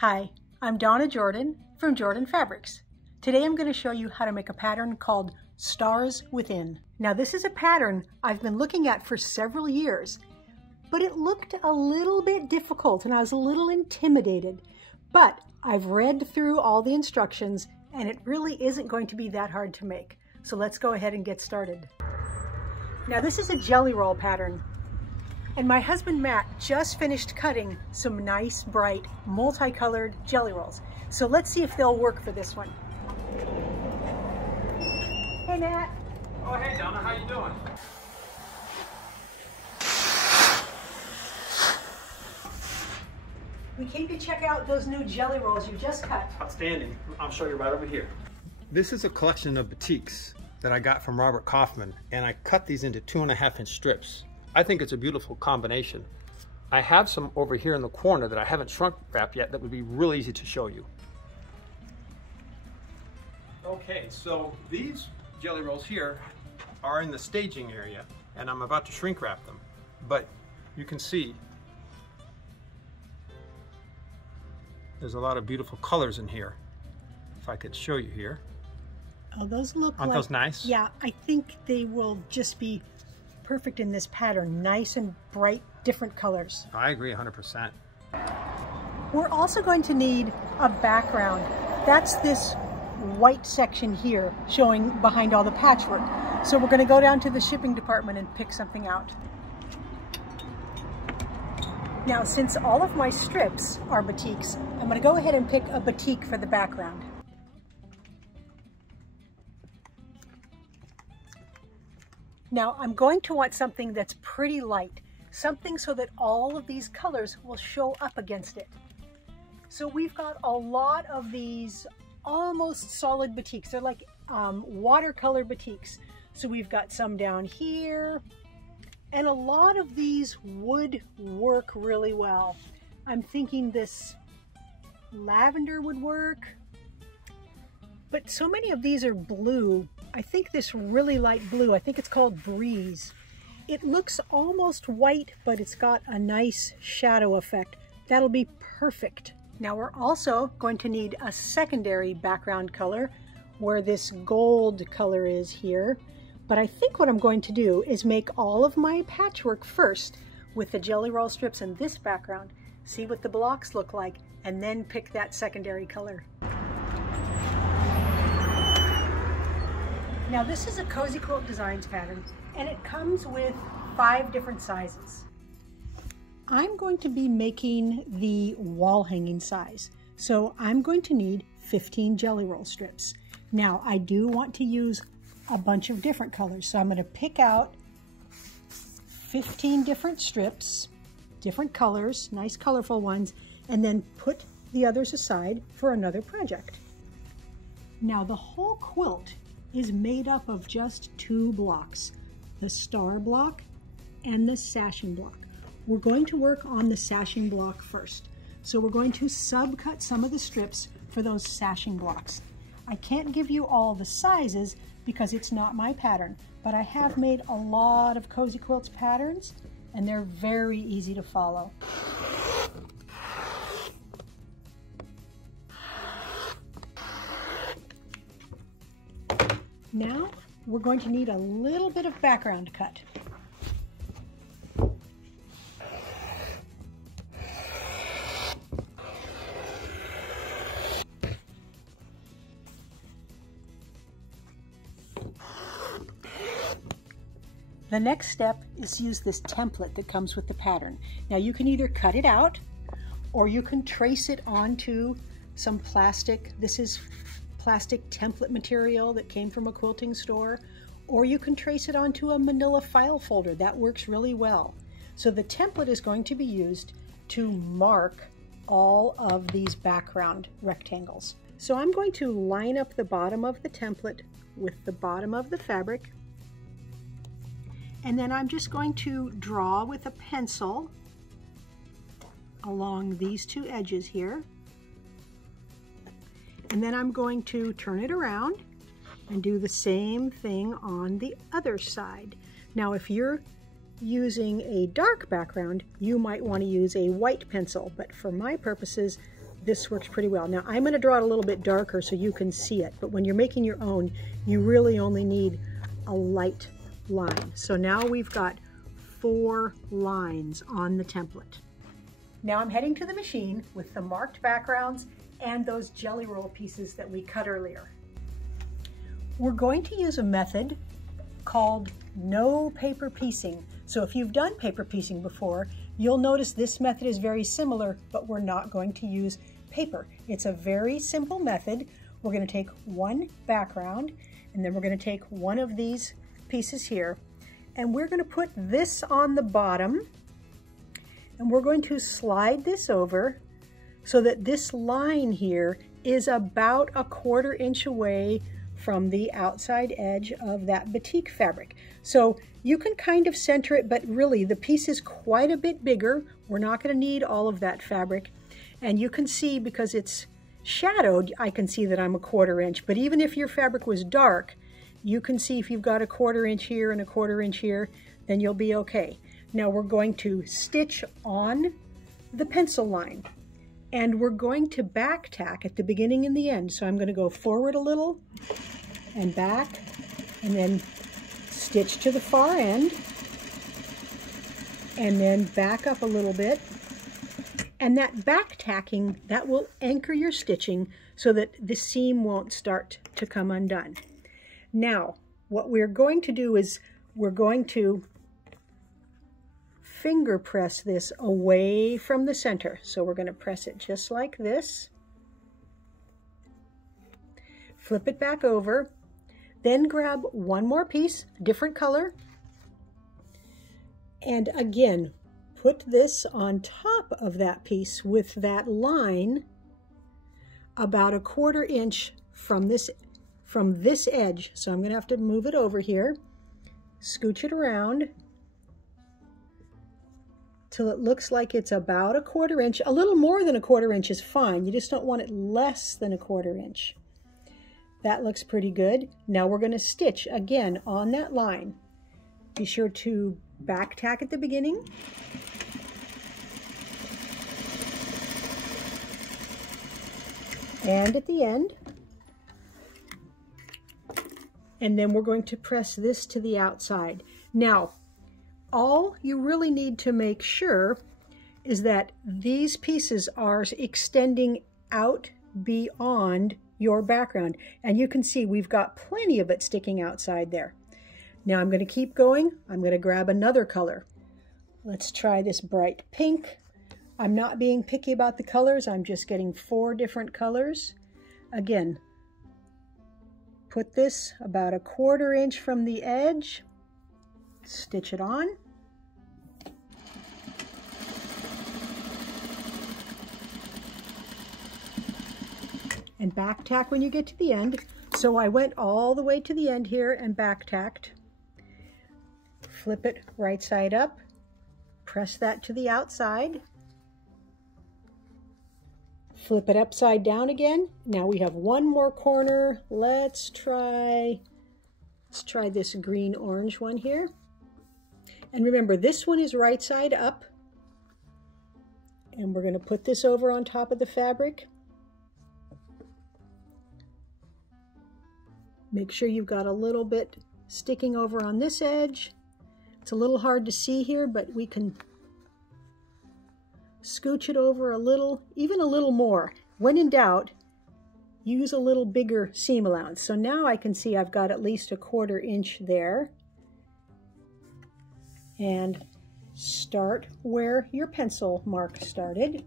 Hi, I'm Donna Jordan from Jordan Fabrics. Today I'm going to show you how to make a pattern called Stars Within. Now this is a pattern I've been looking at for several years, but it looked a little bit difficult and I was a little intimidated. But I've read through all the instructions and it really isn't going to be that hard to make. So let's go ahead and get started. Now this is a jelly roll pattern. And my husband Matt just finished cutting some nice, bright, multicolored jelly rolls. So let's see if they'll work for this one. Hey Matt. Oh hey Donna, how you doing? We came to check out those new jelly rolls you just cut. Outstanding. I'll show you right over here. This is a collection of batiks that I got from Robert Kaufman, and I cut these into 2.5-inch strips. I think it's a beautiful combination. I have some over here in the corner that I haven't shrunk wrapped yet that would be really easy to show you. Okay, so these jelly rolls here are in the staging area and I'm about to shrink wrap them. But you can see there's a lot of beautiful colors in here. If I could show you here. Oh, those look Aren't like, those nice? Yeah, I think they will just be perfect in this pattern. Nice and bright, different colors. I agree 100%. We're also going to need a background. That's this white section here showing behind all the patchwork. So we're going to go down to the shipping department and pick something out. Now, since all of my strips are batiks, I'm going to go ahead and pick a batik for the background. Now, I'm going to want something that's pretty light, something so that all of these colors will show up against it. So we've got a lot of these almost solid batiks. They're like watercolor batiks. So we've got some down here, and a lot of these would work really well. I'm thinking this lavender would work, but so many of these are blue. I think this really light blue, I think it's called Breeze. It looks almost white, but it's got a nice shadow effect. That'll be perfect. Now we're also going to need a secondary background color where this gold color is here. But I think what I'm going to do is make all of my patchwork first with the jelly roll strips in this background, see what the blocks look like, and then pick that secondary color. Now this is a Cozy Quilt Designs pattern, and it comes with 5 different sizes. I'm going to be making the wall hanging size, so I'm going to need 15 jelly roll strips. Now I do want to use a bunch of different colors, so I'm going to pick out 15 different strips, different colors, nice colorful ones, and then put the others aside for another project. Now the whole quilt is made up of just 2 blocks, the star block and the sashing block. We're going to work on the sashing block first. So we're going to subcut some of the strips for those sashing blocks. I can't give you all the sizes because it's not my pattern, but I have made a lot of Cozy Quilts patterns and they're very easy to follow. Now, we're going to need a little bit of background cut. The next step is to use this template that comes with the pattern. Now you can either cut it out or you can trace it onto some plastic. This is plastic template material that came from a quilting store, or you can trace it onto a manila file folder. That works really well. So the template is going to be used to mark all of these background rectangles. So I'm going to line up the bottom of the template with the bottom of the fabric, and then I'm just going to draw with a pencil along these 2 edges here. And then I'm going to turn it around and do the same thing on the other side. Now, if you're using a dark background, you might want to use a white pencil, but for my purposes, this works pretty well. Now I'm going to draw it a little bit darker so you can see it, but when you're making your own, you really only need a light line. So now we've got 4 lines on the template. Now I'm heading to the machine with the marked backgrounds and those jelly roll pieces that we cut earlier. We're going to use a method called no paper piecing. So if you've done paper piecing before, you'll notice this method is very similar, but we're not going to use paper. It's a very simple method. We're going to take one background, and then we're going to take one of these pieces here, and we're going to put this on the bottom, and we're going to slide this over so that this line here is about a 1/4 inch away from the outside edge of that batik fabric. So you can kind of center it, but really the piece is quite a bit bigger. We're not going to need all of that fabric. And you can see, because it's shadowed, I can see that I'm a 1/4 inch. But even if your fabric was dark, you can see if you've got a 1/4 inch here and a 1/4 inch here, then you'll be okay. Now we're going to stitch on the pencil line, and we're going to back tack at the beginning and the end. So I'm going to go forward a little and back, and then stitch to the far end, and then back up a little bit. And that back tacking, that will anchor your stitching so that the seam won't start to come undone. Now, what we're going to do is we're going to finger press this away from the center. So we're going to press it just like this. Flip it back over. Then grab one more piece, different color. And again, put this on top of that piece with that line about a 1/4 inch from this edge. So I'm going to have to move it over here, scooch it around till it looks like it's about a 1/4 inch. A little more than a 1/4 inch is fine. You just don't want it less than a 1/4 inch. That looks pretty good. Now we're going to stitch again on that line. Be sure to back tack at the beginning. And at the end. And then we're going to press this to the outside. Now, all you really need to make sure is that these pieces are extending out beyond your background. And you can see we've got plenty of it sticking outside there. Now I'm going to keep going. I'm going to grab another color. Let's try this bright pink. I'm not being picky about the colors. I'm just getting 4 different colors. Again, put this about a 1/4 inch from the edge. Stitch it on. And back tack when you get to the end. So I went all the way to the end here and back tacked. Flip it right side up, press that to the outside, flip it upside down again. Now we have one more corner. Let's try this green orange one here. And remember, this one is right side up. And we're going to put this over on top of the fabric. Make sure you've got a little bit sticking over on this edge. It's a little hard to see here, but we can scooch it over a little, even a little more. When in doubt, use a little bigger seam allowance. So now I can see I've got at least a 1/4 inch there. And start where your pencil mark started.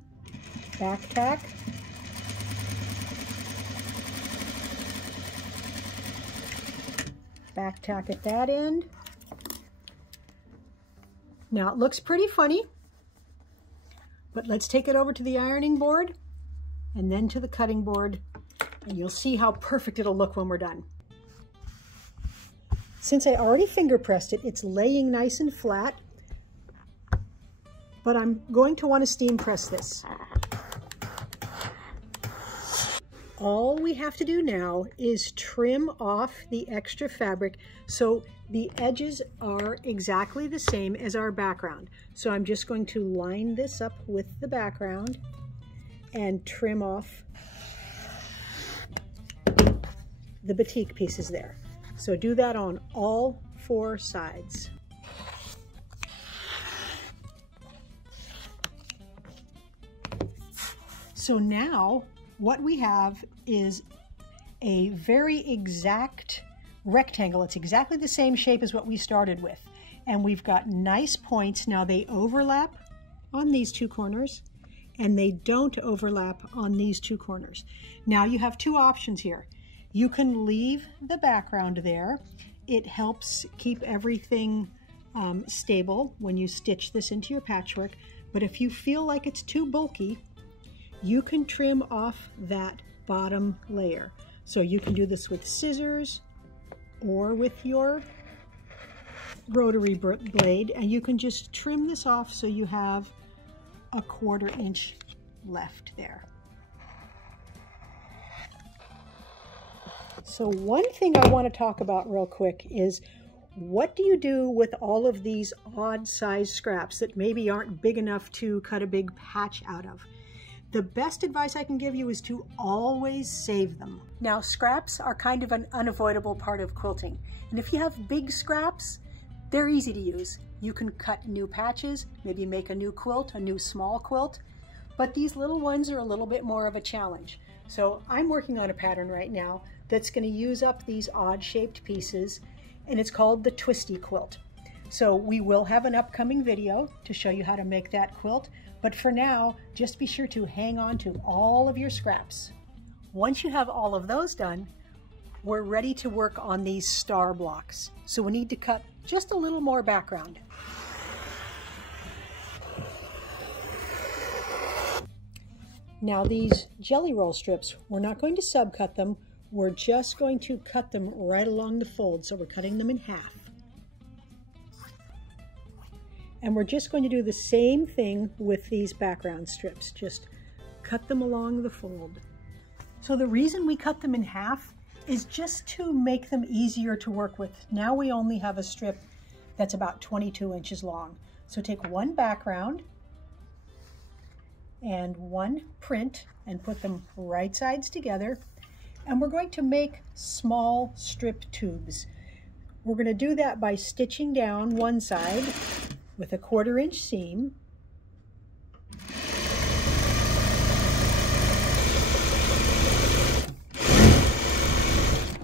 Back tack. Back tack at that end. Now it looks pretty funny, but let's take it over to the ironing board and then to the cutting board, and you'll see how perfect it'll look when we're done. Since I already finger pressed it, it's laying nice and flat, but I'm going to want to steam press this. All we have to do now is trim off the extra fabric so the edges are exactly the same as our background. So I'm just going to line this up with the background and trim off the batik pieces there. So do that on all 4 sides. So now what we have is a very exact rectangle. It's exactly the same shape as what we started with. And we've got nice points. Now they overlap on these 2 corners and they don't overlap on these 2 corners. Now you have 2 options here. You can leave the background there. It helps keep everything stable when you stitch this into your patchwork. But if you feel like it's too bulky, you can trim off that bottom layer. So you can do this with scissors or with your rotary blade, and you can just trim this off so you have a 1/4 inch left there. So one thing I want to talk about real quick is, what do you do with all of these odd size scraps that maybe aren't big enough to cut a big patch out of? The best advice I can give you is to always save them. Now, scraps are kind of an unavoidable part of quilting. And if you have big scraps, they're easy to use. You can cut new patches, maybe make a new quilt, a new small quilt, but these little ones are a little bit more of a challenge. So I'm working on a pattern right now that's going to use up these odd shaped pieces, and it's called the Twisty Quilt. So we will have an upcoming video to show you how to make that quilt, but for now, just be sure to hang on to all of your scraps. Once you have all of those done, we're ready to work on these star blocks. So we need to cut just a little more background. Now these jelly roll strips, we're not going to subcut them, we're just going to cut them right along the fold. So we're cutting them in half. And we're just going to do the same thing with these background strips. Just cut them along the fold. So the reason we cut them in half is just to make them easier to work with. Now we only have a strip that's about 22 inches long. So take one background and one print and put them right sides together. And we're going to make small strip tubes. We're going to do that by stitching down one side with a 1/4 inch seam.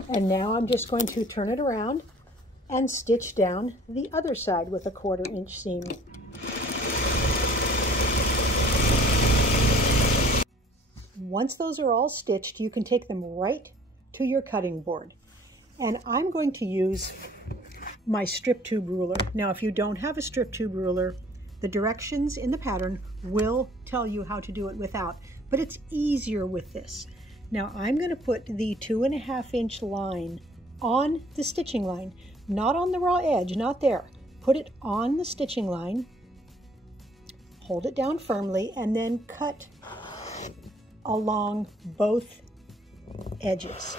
And now I'm just going to turn it around and stitch down the other side with a 1/4 inch seam. Once those are all stitched, you can take them right to your cutting board. And I'm going to use my strip tube ruler. Now, if you don't have a strip tube ruler, the directions in the pattern will tell you how to do it without, but it's easier with this. Now, I'm going to put the 2.5 inch line on the stitching line, not on the raw edge, not there. Put it on the stitching line, hold it down firmly, and then cut along both edges.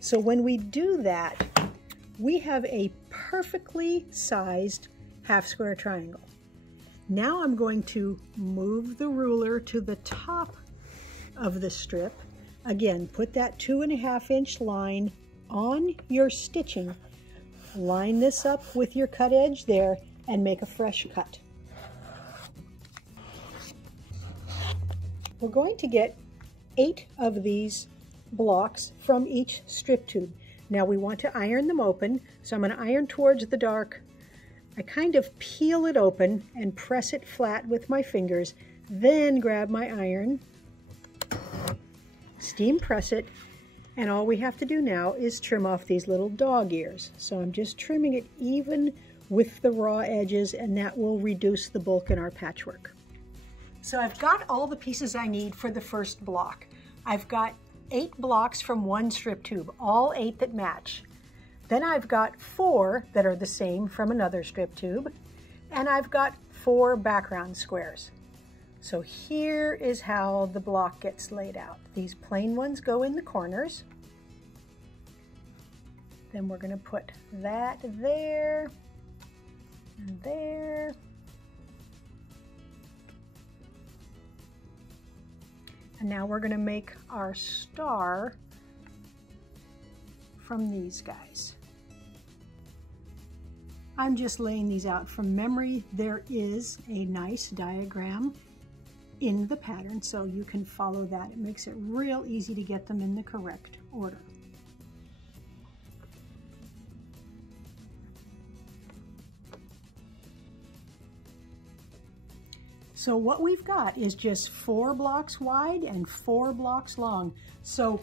So when we do that, we have a perfectly sized half square triangle. Now I'm going to move the ruler to the top of the strip. Again, put that 2.5 inch line on your stitching. Line this up with your cut edge there and make a fresh cut. We're going to get 8 of these blocks from each strip tube. Now we want to iron them open, so I'm going to iron towards the dark. I kind of peel it open and press it flat with my fingers, then grab my iron, steam press it, and all we have to do now is trim off these little dog ears. So I'm just trimming it even with the raw edges, and that will reduce the bulk in our patchwork. So I've got all the pieces I need for the first block. I've got 8 blocks from one strip tube, all 8 that match. Then I've got 4 that are the same from another strip tube, and I've got 4 background squares. So here is how the block gets laid out. These plain ones go in the corners. Then we're going to put that there and there. And now we're going to make our star from these guys. I'm just laying these out from memory. There is a nice diagram in the pattern, so you can follow that. It makes it real easy to get them in the correct order. So what we've got is just 4 blocks wide and 4 blocks long. So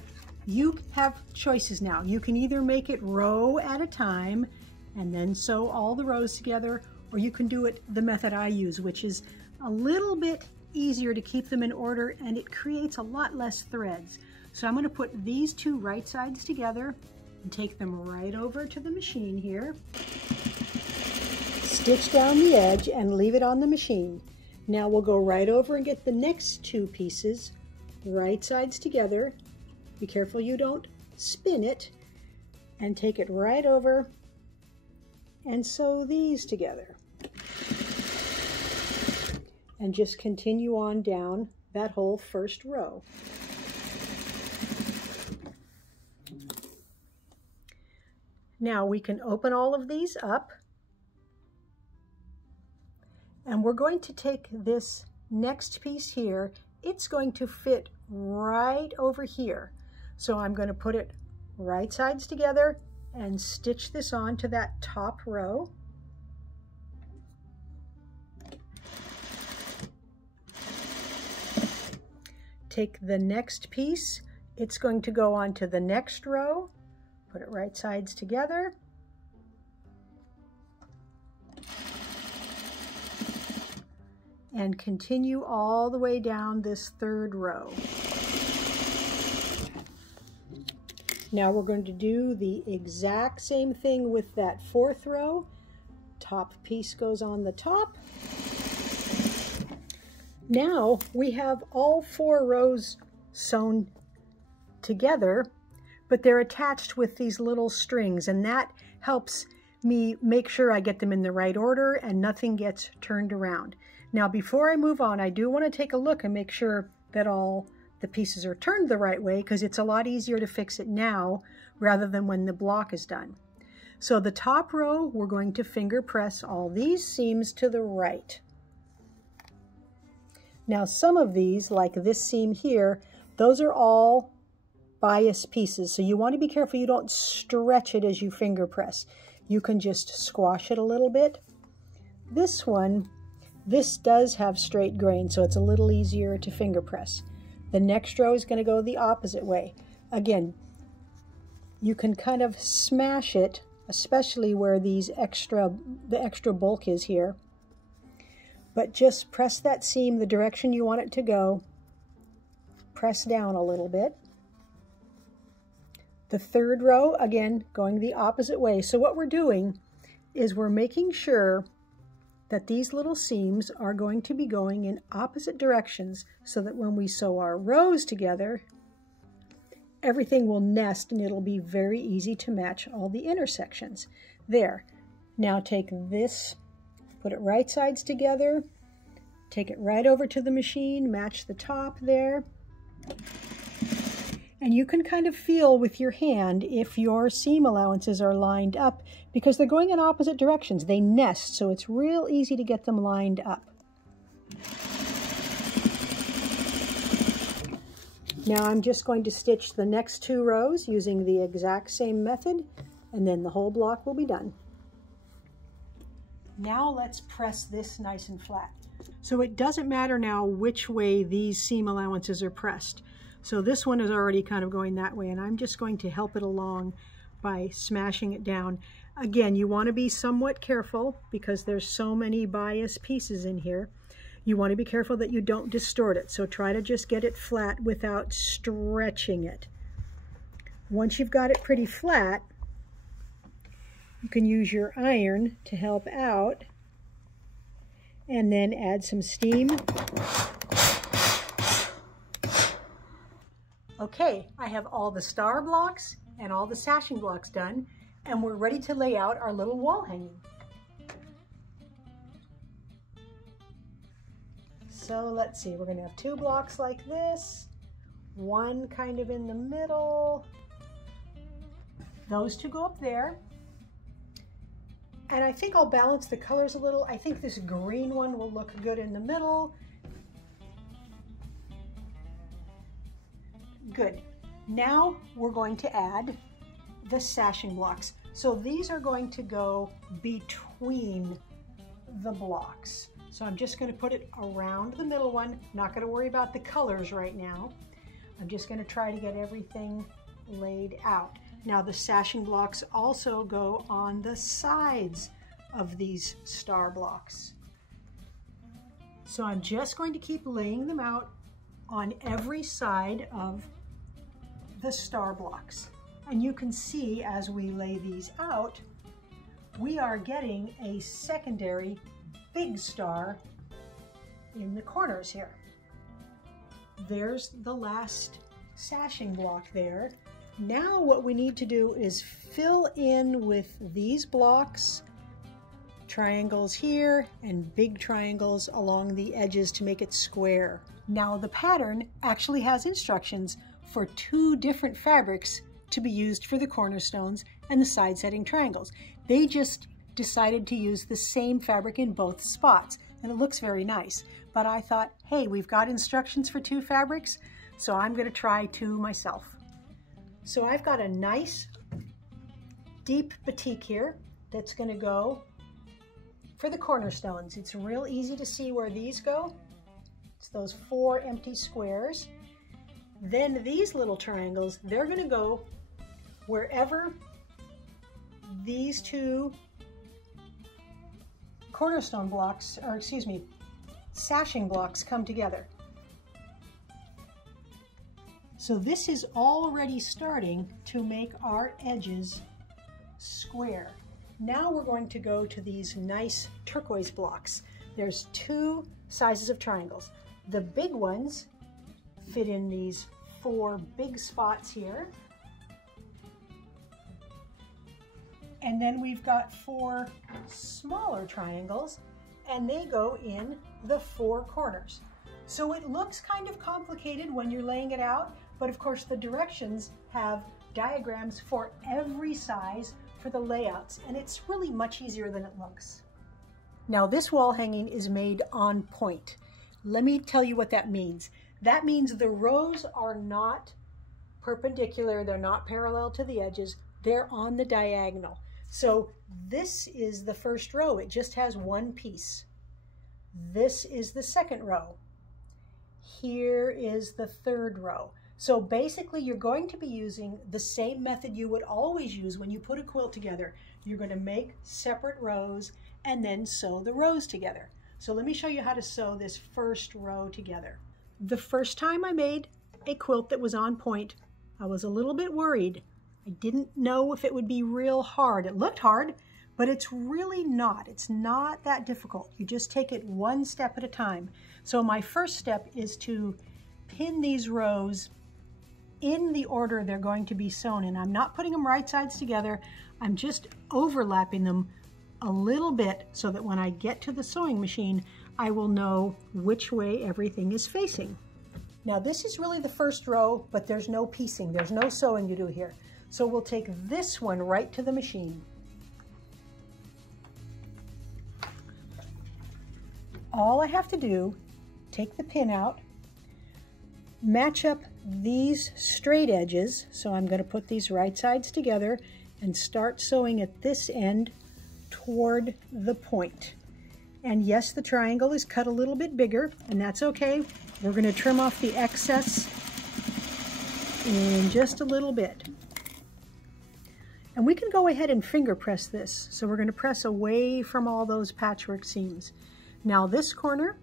you have choices now. You can either make it row at a time and then sew all the rows together, or you can do it the method I use, which is a little bit easier to keep them in order, and it creates a lot less threads. So I'm going to put these 2 right sides together and take them right over to the machine here. Stitch down the edge and leave it on the machine. Now we'll go right over and get the next 2 pieces, right sides together. Be careful you don't spin it, and take it right over and sew these together. And just continue on down that whole first row. Now we can open all of these up, and we're going to take this next piece here. It's going to fit right over here. So I'm going to put it right sides together and stitch this on to that top row. Take the next piece, it's going to go on to the next row, put it right sides together. And continue all the way down this 3rd row. Now we're going to do the exact same thing with that 4th row. Top piece goes on the top. Now we have all 4 rows sewn together, but they're attached with these little strings, and that helps me make sure I get them in the right order and nothing gets turned around. Now before I move on, I do want to take a look and make sure that all the pieces are turned the right way, because it's a lot easier to fix it now rather than when the block is done. So the top row, we're going to finger press all these seams to the right. Now some of these, like this seam here, those are all bias pieces, so you want to be careful you don't stretch it as you finger press. You can just squash it a little bit. This one, this does have straight grain, so it's a little easier to finger press. The next row is going to go the opposite way. Again, you can kind of smash it, especially where the extra bulk is here. But just press that seam the direction you want it to go. Press down a little bit. The 3rd row, again, going the opposite way. So what we're doing is we're making sure that these little seams are going to be going in opposite directions, so that when we sew our rows together, everything will nest and it'll be very easy to match all the intersections. There. Now take this, put it right sides together, take it right over to the machine, match the top there. And you can kind of feel with your hand if your seam allowances are lined up, because they're going in opposite directions. They nest, so it's real easy to get them lined up. Now I'm just going to stitch the next 2 rows using the exact same method, and then the whole block will be done. Now let's press this nice and flat. So it doesn't matter now which way these seam allowances are pressed. So this one is already kind of going that way, and I'm just going to help it along by smashing it down. Again, you want to be somewhat careful because there's so many bias pieces in here. You want to be careful that you don't distort it, so try to just get it flat without stretching it. Once you've got it pretty flat, you can use your iron to help out and then add some steam. Okay, I have all the star blocks and all the sashing blocks done, and we're ready to lay out our little wall hanging. So let's see, we're going to have 2 blocks like this, one kind of in the middle. Those two go up there. And I think I'll balance the colors a little. I think this green one will look good in the middle. Good. Now we're going to add the sashing blocks. So these are going to go between the blocks. So I'm just going to put it around the middle one. Not going to worry about the colors right now. I'm just going to try to get everything laid out. Now the sashing blocks also go on the sides of these star blocks. So I'm just going to keep laying them out on every side of the star blocks. And you can see as we lay these out, we are getting a secondary big star in the corners here. There's the last sashing block there. Now what we need to do is fill in with these blocks, triangles here and big triangles along the edges to make it square. Now the pattern actually has instructions for 2 different fabrics to be used for the cornerstones and the side setting triangles. They just decided to use the same fabric in both spots, and it looks very nice. But I thought, hey, we've got instructions for 2 fabrics, so I'm going to try 2 myself. So I've got a nice deep batik here that's going to go for the cornerstones. It's real easy to see where these go. It's those 4 empty squares. Then these little triangles, they're going to go wherever these 2 cornerstone blocks, or excuse me, sashing blocks come together. So this is already starting to make our edges square. Now we're going to go to these nice turquoise blocks. There's 2 sizes of triangles. The big ones fit in these 4 big spots here. And then we've got 4 smaller triangles, and they go in the 4 corners. So it looks kind of complicated when you're laying it out, but of course the directions have diagrams for every size for the layouts, and it's really much easier than it looks. Now this wall hanging is made on point. Let me tell you what that means. That means the rows are not perpendicular, they're not parallel to the edges, they're on the diagonal. So this is the first row, it just has 1 piece. This is the second row. Here is the 3rd row. So basically you're going to be using the same method you would always use when you put a quilt together. You're going to make separate rows and then sew the rows together. So let me show you how to sew this first row together. The first time I made a quilt that was on point, I was a little bit worried. I didn't know if it would be real hard. It looked hard, but it's really not. It's not that difficult. You just take it 1 step at a time. So my first step is to pin these rows in the order they're going to be sewn in. I'm not putting them right sides together. I'm just overlapping them a little bit so that when I get to the sewing machine, I will know which way everything is facing. Now this is really the first row, but there's no piecing. There's no sewing to do here. So we'll take this one right to the machine. All I have to do, take the pin out, match up these straight edges. So I'm going to put these right sides together and start sewing at this end toward the point. And yes, the triangle is cut a little bit bigger, and that's okay. We're going to trim off the excess in just a little bit. And we can go ahead and finger press this. So we're going to press away from all those patchwork seams. Now this corner,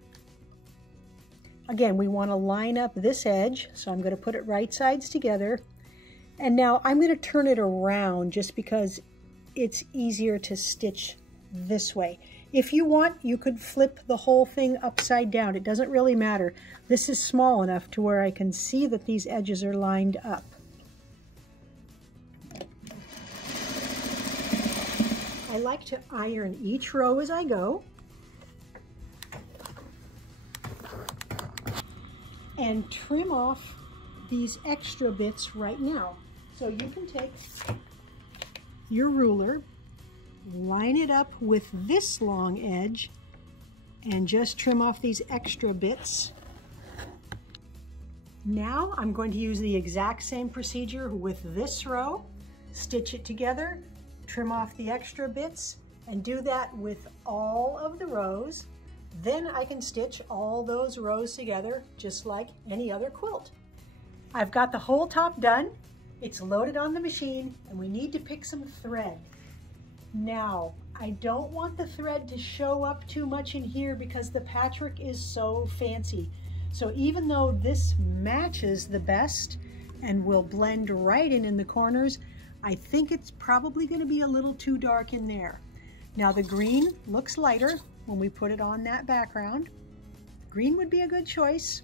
again, we want to line up this edge. So I'm going to put it right sides together. And now I'm going to turn it around just because it's easier to stitch this way. If you want, you could flip the whole thing upside down. It doesn't really matter. This is small enough to where I can see that these edges are lined up. I like to iron each row as I go. And trim off these extra bits right now. So you can take your ruler, line it up with this long edge, and just trim off these extra bits. Now I'm going to use the exact same procedure with this row, stitch it together, trim off the extra bits, and do that with all of the rows. Then I can stitch all those rows together just like any other quilt. I've got the whole top done. It's loaded on the machine, and we need to pick some thread. Now, I don't want the thread to show up too much in here because the patchwork is so fancy. So even though this matches the best and will blend right in the corners, I think it's probably going to be a little too dark in there. Now the green looks lighter when we put it on that background. Green would be a good choice.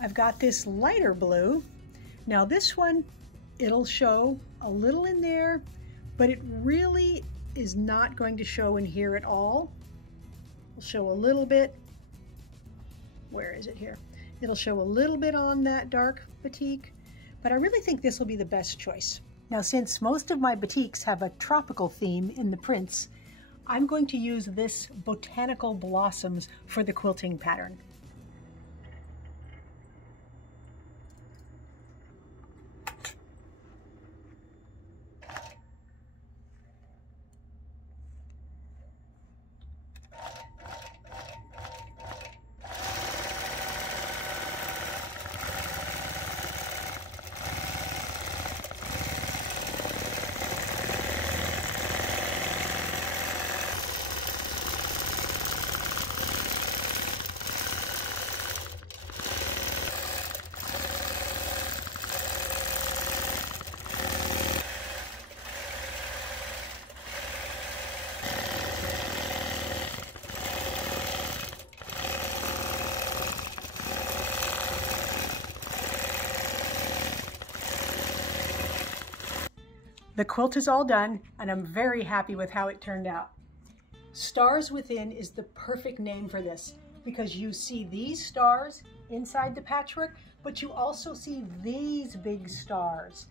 I've got this lighter blue. Now this one, it'll show a little in there, but it really is not going to show in here at all. It'll show a little bit. Where is it here? It'll show a little bit on that dark batik, but I really think this will be the best choice. Now, since most of my batiks have a tropical theme in the prints, I'm going to use this botanical blossoms for the quilting pattern. The quilt is all done, and I'm very happy with how it turned out. Stars Within is the perfect name for this because you see these stars inside the patchwork, but you also see these big stars.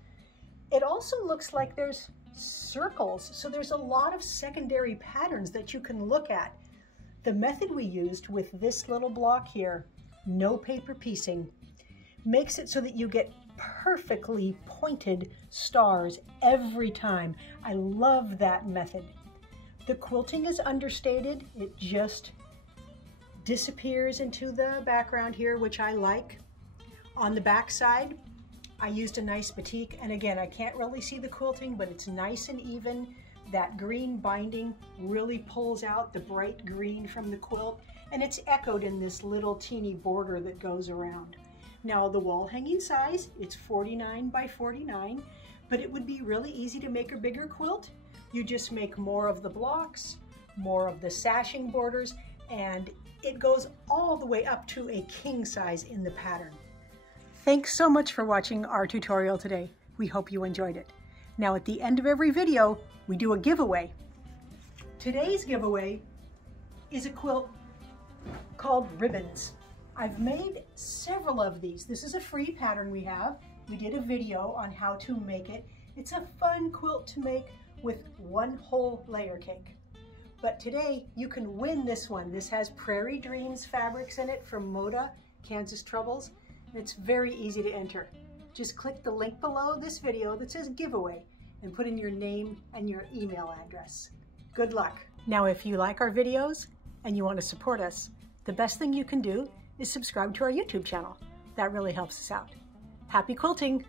It also looks like there's circles, so there's a lot of secondary patterns that you can look at. The method we used with this little block here, no paper piecing, makes it so that you get perfectly pointed stars every time. I love that method. The quilting is understated. It just disappears into the background here, which I like. On the back side, I used a nice batik, and again, I can't really see the quilting, but it's nice and even. That green binding really pulls out the bright green from the quilt, and it's echoed in this little teeny border that goes around. Now the wall hanging size, it's 49 by 49, but it would be really easy to make a bigger quilt. You just make more of the blocks, more of the sashing borders, and it goes all the way up to a king size in the pattern. Thanks so much for watching our tutorial today. We hope you enjoyed it. Now at the end of every video, we do a giveaway. Today's giveaway is a quilt called Ribbons. I've made several of these. This is a free pattern we have. We did a video on how to make it. It's a fun quilt to make with one whole layer cake. But today you can win this one. This has Prairie Dreams fabrics in it from Moda, Kansas Troubles. And it's very easy to enter. Just click the link below this video that says giveaway and put in your name and your email address. Good luck. Now, if you like our videos and you want to support us, the best thing you can do is subscribe to our YouTube channel. That really helps us out. Happy quilting!